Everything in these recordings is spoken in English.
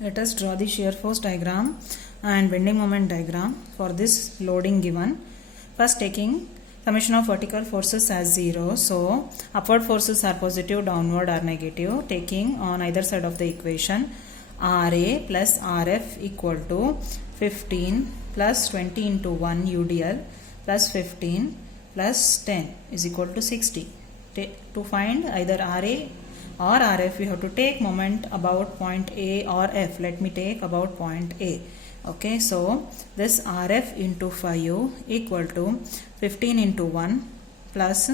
Let us draw the shear force diagram and bending moment diagram for this loading given. First, taking summation of vertical forces as 0. So, upward forces are positive, downward are negative. Taking on either side of the equation, RA plus RF equal to 15 plus 20 into 1 UDL plus 15 plus 10 is equal to 60. To find either RA or RF, we have to take moment about point A or F. Let me take about point A. Okay, so this RF into 5 equal to 15 into 1 plus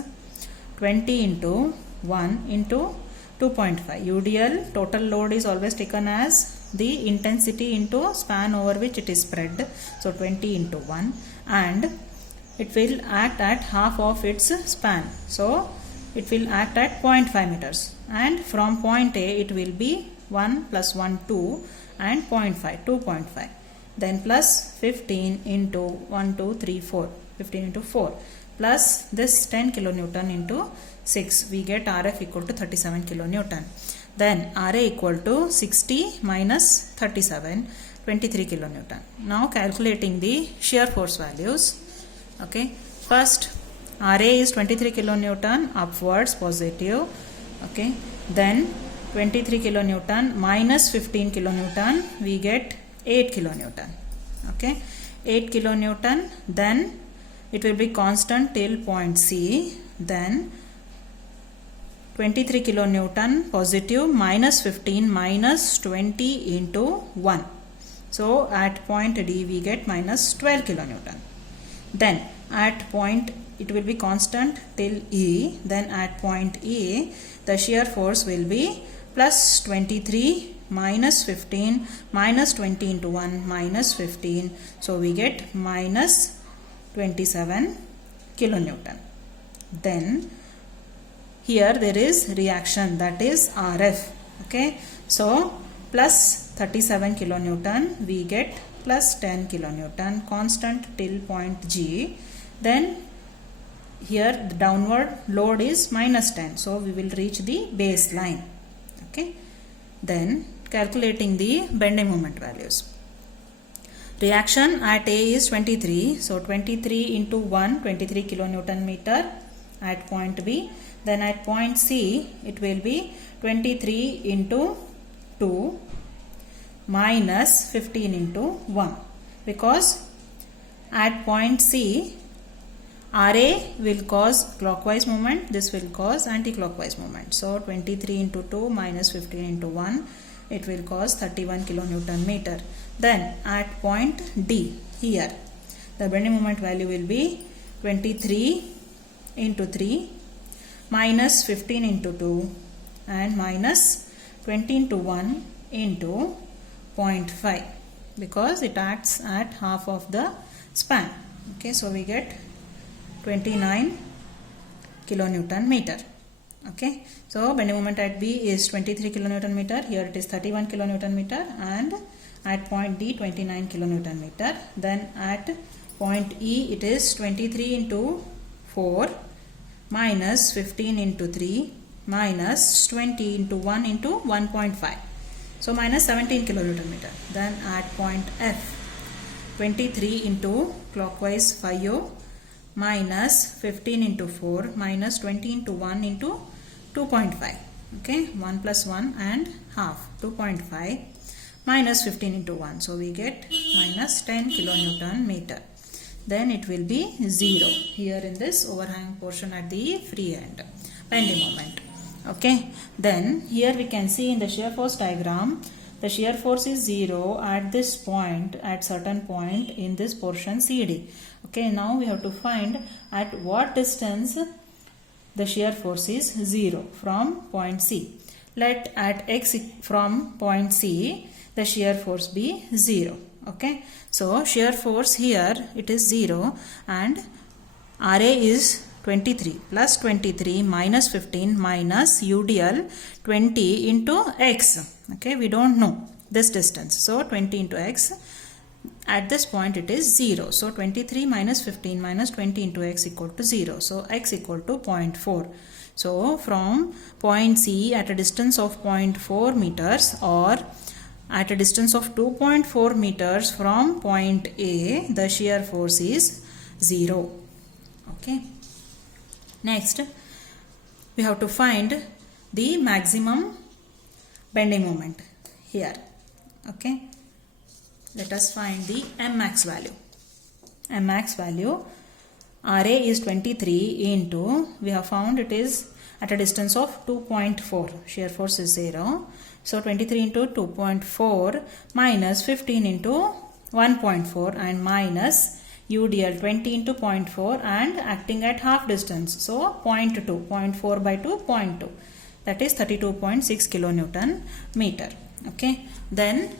20 into 1 into 2.5. UDL, total load, is always taken as the intensity into span over which it is spread. So 20 into 1, and it will act at half of its span. So it will act at 0.5 meters, and from point A it will be 1 plus 1 2 and 0.5 2.5, then plus 15 into 1 2 3 4, 15 into 4 plus this 10 kilonewton into 6, we get RF equal to 37 kilonewton. Then RA equal to 60 minus 37, 23 kilonewton. Now calculating the shear force values. Okay, first RA is 23 kilonewton upwards positive. Okay, then 23 kilonewton minus 15 kilonewton, we get 8 kilonewton. Okay, 8 kilonewton, then it will be constant till point C. Then 23 kilonewton positive minus 15 minus 20 into 1. So at point D we get minus 12 kilonewton. Then at point, it will be constant till E. Then at point E, the shear force will be plus 23 minus 15 minus 20 into 1 minus 15. So we get minus 27 kilonewton. Then here there is reaction, that is RF. Okay, so plus 37 kilonewton, we get plus 10 kilonewton constant till point G. Then here the downward load is minus 10, so we will reach the baseline. Okay, then calculating the bending moment values. Reaction at A is 23, so 23 into 1, 23 kilonewton meter at point B. Then at point C it will be 23 into 2 minus 15 into 1, because at point C RA will cause clockwise moment, this will cause anti-clockwise moment. So 23 into 2 minus 15 into 1, it will cause 31 kilonewton meter. Then at point D, here the bending moment value will be 23 into 3 minus 15 into 2 and minus 20 into 1 into 0.5, because it acts at half of the span. Okay, so we get 29 kilonewton meter. Okay, so bending moment at B is 23 kilonewton meter, here it is 31 kilonewton meter, and at point D 29 kilonewton meter. Then at point E it is 23 into 4 minus 15 into 3 minus 20 into 1 into 1.5, so minus 17 kilonewton meter. Then at point F, 23 into clockwise 5 minus 15 into 4 minus 20 into 1 into 2.5. Okay, 1 plus 1 and half, 2.5 minus 15 into 1, so we get minus 10 kilonewton meter. Then it will be 0 here in this overhang portion at the free end, bending moment. Okay, then here we can see in the shear force diagram, the shear force is 0 at this point, at certain point in this portion CD. Okay, now we have to find at what distance the shear force is 0 from point C. Let at X from point C the shear force be 0. Okay, so shear force here it is 0, and RA is 23 plus 23 minus 15 minus UDL 20 into X. Okay, we don't know this distance, so 20 into X. At this point it is 0, so 23 minus 15 minus 20 into X equal to 0, so X equal to 0.4. So from point C at a distance of 0.4 meters or at a distance of 2.4 meters from point A, the shear force is 0. Okay. Next, we have to find the maximum bending moment here. Okay. Let us find the max value. Max value, RA is 23 into, we have found it is at a distance of 2.4. Shear force is 0. So 23 into 2.4 minus 15 into 1.4 and minus UDL 20 into 0.4 and acting at half distance. So 0.2, 0.4 by 2, 0.2. That is 32.6 kilonewton meter. Okay. Then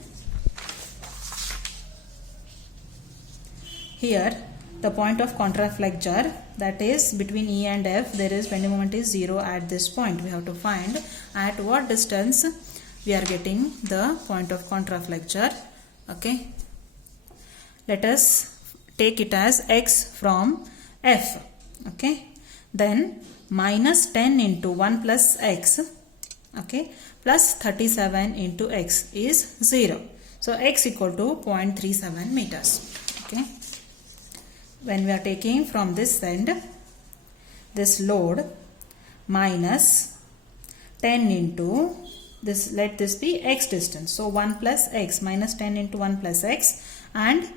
here the point of contraflexure, that is between E and F, there is bending moment is 0 at this point. We have to find at what distance we are getting the point of contraflexure. Okay. Let us take it as x from F. Okay. Then minus 10 into 1 plus x. Okay. Plus 37 into x is 0. So x equal to 0.37 meters. Okay. When we are taking from this end, this load minus 10 into this, let this be x distance. So 1 plus x, minus 10 into 1 plus x, and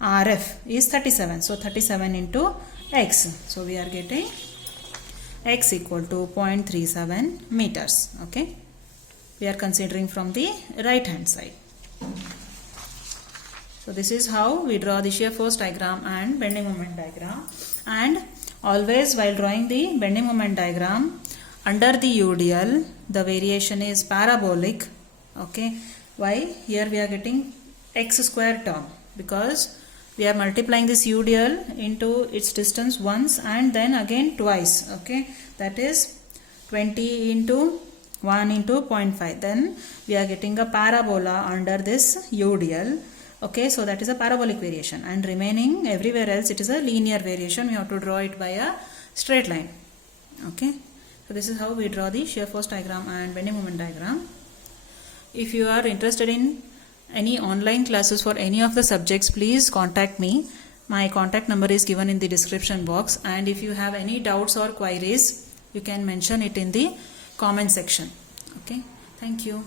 RF is 37. So 37 into x. So we are getting x equal to 0.37 meters. Okay. We are considering from the right hand side. So this is how we draw the shear force diagram and bending moment diagram. And always while drawing the bending moment diagram, under the UDL, the variation is parabolic. Okay. Why? Here we are getting x square term because we are multiplying this UDL into its distance once and then again twice. Okay. That is 20 into 1 into 0.5. Then we are getting a parabola under this UDL. Okay, so that is a parabolic variation, and remaining everywhere else it is a linear variation. We have to draw it by a straight line. Okay, so this is how we draw the shear force diagram and bending moment diagram. If you are interested in any online classes for any of the subjects, please contact me. My contact number is given in the description box, and if you have any doubts or queries, you can mention it in the comment section. Okay, thank you.